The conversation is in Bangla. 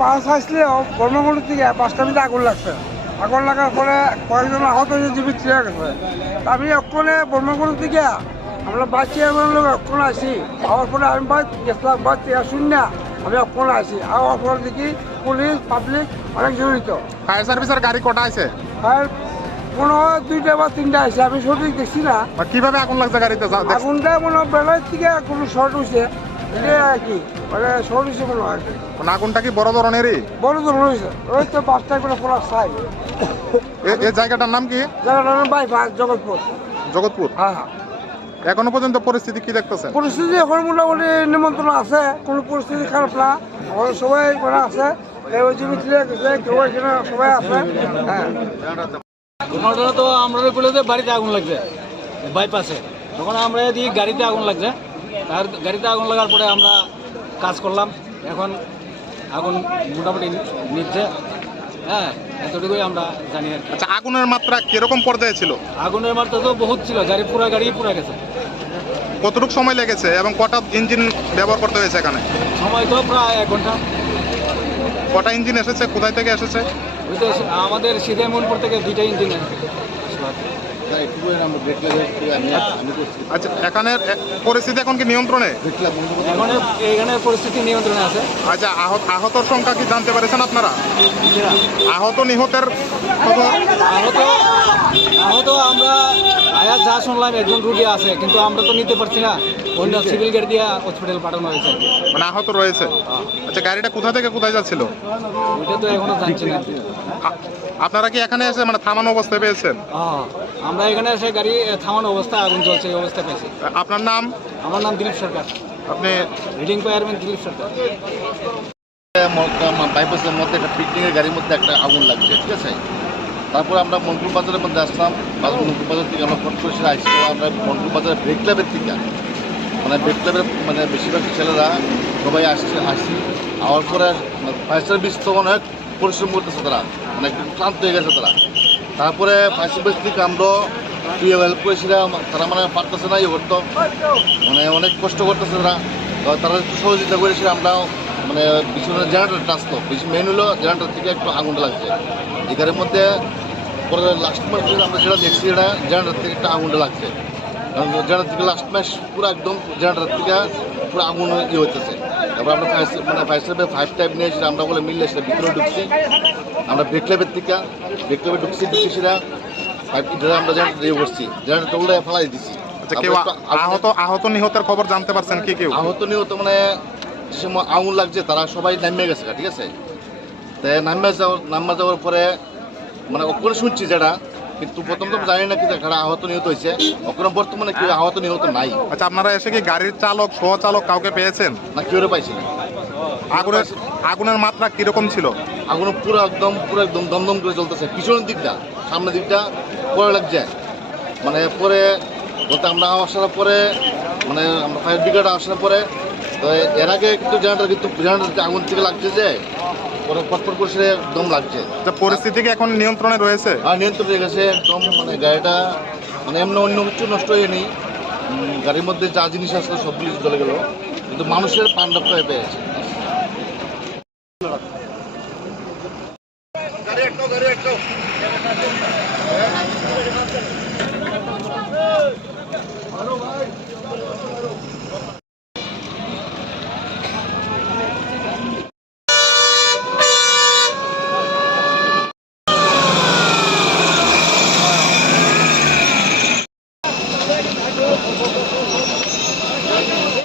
বাস আসলে কর্মগুলো থেকে 5টা মিনিট আগুন লাগছে। আগুন লাগার পরে কয়েকজন আহত হয়ে জীবিত ছিঁড়ে গেছে। আমি ওখানে ব্রহ্মগুলো থেকে আমরা বাঁচিয়ে লোক ওখানে আসি। আবার পরে আমি গেছিলাম বাদ থেকে শূন্য আমি ওখানে আসি। আবার পরে দেখি পুলিশ পাবলিক অনেক জড়িত। ফায়ার সার্ভিসের গাড়ি কটা আছে? আর মনে হয় 2টা বা 3টা আছে, আমি সঠিক দেখছি না। কিভাবে আগুন লাগছে গাড়িতে? আগুনটা মনে হয় বেলার থেকে কোনো শর্ট হয়েছে, এটাই আর কি, মানে শর্ট হয়েছে মনে হয়। মানে আগুনটা কি বড় ধরনেরই? বড় ধরনের হয়েছে, ওই তো 5টা করে খোলা সাই। এই জায়গাটার নাম কি? জায়গাটার নাম বাইপাস জগৎপুর। জগৎপুর। হ্যাঁ হ্যাঁ। এখনো পর্যন্ত পরিস্থিতি কি দেখতেছেন? পরিস্থিতি এখন মোটামুটি নিমন্ত্রণ আছে, কোনো পরিস্থিতি খারাপ না, এখন সবাই মানে আছে, কেউ জীবিত গেছে, কেউ এখানে সবাই আছে। হ্যাঁ, ঘটনাটা তো আমরা বলেতে বাড়িতে আগুন লাগছে বাইপাসে, তখন আমরা এদিকে গাড়িতে আগুন লাগছে। তার গাড়িতে আগুন লাগার পরে আমরা কাজ করলাম, এখন আগুন মোটামুটি নিচ্ছে। হ্যাঁ, এতটুকুই আমরা জানি আর কি। আচ্ছা, আগুনের মাত্রা কিরকম পর্যায়ে ছিল? আগুনের মাত্রা তো বহুত ছিল, গাড়ি পুরা গেছে। কতটুকু সময় লেগেছে এবং কটা ইঞ্জিন ব্যবহার করতে হয়েছে এখানে? সময় তো প্রায় 1 ঘন্টা। কটা ইঞ্জিন এসেছে, কোথায় থেকে এসেছে? ওই তো আমাদের সিধে মনপুর থেকে 2টা ইঞ্জিন। আচ্ছা, এখানের পরিস্থিতি এখন কি নিয়ন্ত্রণে? এখানে পরিস্থিতি নিয়ন্ত্রণে আছে। আচ্ছা, আহতর সংখ্যা কি জানতে পেরেছেন আপনারা? আহত নিহতের খবর? আহত আমরা আয়াত যা শুনলাম একজন রুগী আছে, কিন্তু আমরা তো নিতে পারছি না, অন্য সিভিল গাড়ি দিয়ে হসপিটাল পাঠানো হয়েছে। মানে আহত রয়েছে। আচ্ছা, গাড়িটা কোথা থেকে কোথায় যাচ্ছিল? ওইটা তো এখনো জানছি না। আপনারা কি এখানে এসে মানে থামানো অবস্থায় পেয়েছেন? আমরা এখানে এসে গাড়ি থামানো অবস্থায় আগুন চলছে, এই অবস্থা পেয়েছি। আপনার নাম? আমার নাম দিলীপ সরকার, আপনি রিডিং ফায়ারম্যান দিলীপ সরকার। বাইপাসের মধ্যে একটা পিকনিকের গাড়ির মধ্যে একটা আগুন লাগছে, ঠিক আছে। তারপর আমরা মনপুর বাজারের মধ্যে আসলাম, মনপুর বাজার থেকে আমরা ফট করে সেটা আসছি। আমরা মনপুর বাজারের ব্রেক ক্লাবের থেকে, মানে ব্রেক ক্লাবের মানে বেশিরভাগ ছেলেরা সবাই আসছি। আওয়ার পরে ফায়ার সার্ভিস তো অনেক পরিশ্রম করতেছে, তারা মানে একটু ক্লান্ত হয়ে গেছে তারা। তারপরে ফায়ার সার্ভিস থেকে আমরা হেল্প করেছিলাম, তারা মানে পারতেছে না, ইয়ে করতো, মানে অনেক কষ্ট করতেছে তারা। তারা একটু সহযোগিতা করেছিল। আমরাও মানে পিছনে জেনারেটারটা আসতো, মেন হলো জেনারেটার থেকে একটু আগুনটা লাগছে এই গাড়ির মধ্যে। পরে লাস্ট মাস আমরা যেটা দেখছি, এটা জেনারেটার থেকে একটা আগুনটা লাগছে। কারণ জেনারেটার থেকে লাস্ট মাস পুরো একদম জেনারেটার থেকে পুরো আগুন ইয়ে হইতেছে। তারপর আমরা ফায়ার সার্ভিস 5 টাইপ নিয়ে এসে আমরা বলে মিললে সেটা ভিতরে ঢুকছি। আমরা ব্রেক ক্লাবের ঢুকছি সেটা 5 আমরা জেনারেটার ইয়ে করছি, জেনারেটার উল্টে ফেলাই দিচ্ছি। কেউ আহত নিহতের খবর জানতে পারছেন কি? কেউ আহত নিহত মানে যে সময় আগুন লাগছে তারা সবাই নামিয়ে গেছে, ঠিক আছে। তাই নাম্বার যাওয়ার পরে মানে ওখানে শুনছি যেটা, কিন্তু প্রথম তো জানি না কি যারা আহত নিহত হয়েছে, ওখানে বর্তমানে কেউ আহত নিহত নাই। আচ্ছা, আপনারা এসে কি গাড়ির চালক সহ চালক কাউকে পেয়েছেন? না, কেউ পাইছি না। আগুনের মাত্রা কিরকম ছিল? আগুন পুরো একদম দমদম করে চলতেছে। পিছনের দিকটা, সামনের দিকটা পরে লাগছে, মানে পরে বলতে আমরা আসার পরে মানে আমরা ফায়ার ব্রিগেড আসার পরে তো এর আগে কিন্তু জেনারেটর আগুন থেকে লাগছে, যে পরে পটপট করে সে একদম লাগছে। পরিস্থিতি কি এখন নিয়ন্ত্রণে রয়েছে? আর নিয়ন্ত্রণ হয়ে গেছে একদম, মানে গাড়িটা মানে এমনি অন্য কিছু নষ্ট হয়নি। গাড়ির মধ্যে যা জিনিস আসলে সবগুলি চলে গেল, কিন্তু মানুষের প্রাণ রক্ষা হয়ে পেয়েছে।